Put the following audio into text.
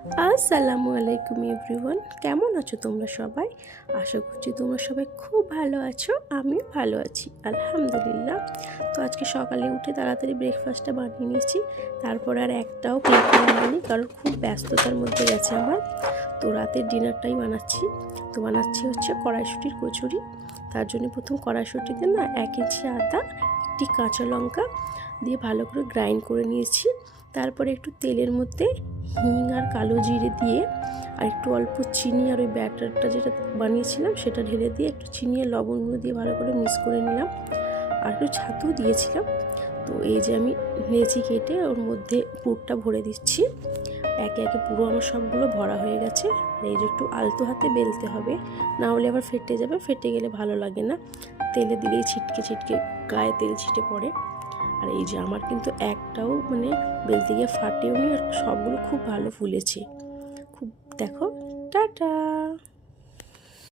আসসালামু আলাইকুম এভরিওয়ান, কেমন আছো তোমরা সবাই? আশা করছি তোমরা সবাই খুব ভালো আছো। আমিও ভালো আছি আলহামদুলিল্লাহ। তো আজকে সকালে উঠে তাড়াতাড়ি ব্রেকফাস্টটা বানিয়ে নিয়েছি। তারপর আর একটাও ক্লিক করা হয়নি, কারণ খুব ব্যস্ততার মধ্যে গেছে আমার। তো রাতের ডিনারটাই বানাচ্ছি। তো বানাচ্ছি হচ্ছে কড়াইশুঁটির কচুরি। তার জন্য প্রথম কড়াইশুঁটিতে 1 ইঞ্চি আদা, একটি কাঁচা লঙ্কা দিয়ে ভালো করে গ্রাইন্ড করে নিয়েছি। তারপরে একটু তেলের মধ্যে হিং আর কালো জিরে দিয়ে আর একটু অল্প চিনি আর ওই ব্যাটারটা যেটা বানিয়েছিলাম সেটা ঢেলে দিয়ে একটু চিনি আর লবণগুলো দিয়ে ভালো করে মিক্স করে নিলাম। আর একটু ছাতু দিয়েছিলাম। তো এই যে আমি লেচি কেটে ওর মধ্যে পুরটা ভরে দিচ্ছি। একে একে পুরো আমার সবগুলো ভরা হয়ে গেছে। আর এই যে একটু আলতো হাতে বেলতে হবে, না হলে আবার ফেটে যাবে, ফেটে গেলে ভালো লাগে না। তেলে দিলেই ছিটকে ছিটকে গায়ে তেল ছিটে পড়ে। আর এই যে আমার কিন্তু একটাও বেলতে গিয়ে ফাটেও নি, আর সবগুলো খুব ভালো ফুলেছে। খুব দেখো, টাটা।